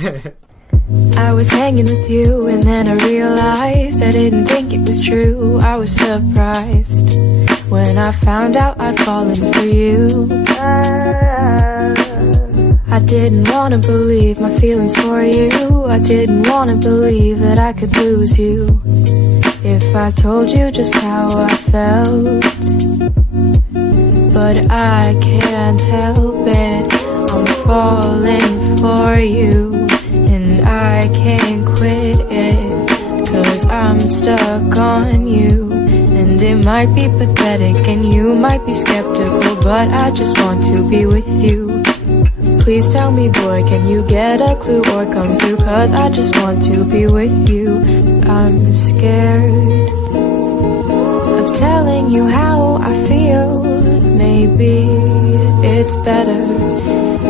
I was hanging with you and then I realized I didn't think it was true. I was surprised when I found out I'd fallen for you. I didn't wanna believe my feelings for you. I didn't wanna believe that I could lose you if I told you just how I felt. But I can't help it, I'm falling for you, and I can't quit it, 'cause I'm stuck on you. And it might be pathetic and you might be skeptical, but I just want to be with you. Please tell me, boy, can you get a clue or come through, 'cause I just want to be with you. I'm scared of telling you how I feel. Maybe it's better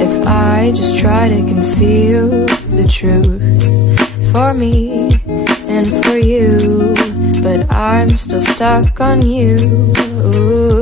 if I just try to conceal the truth for me and for you, but I'm still stuck on you. Ooh.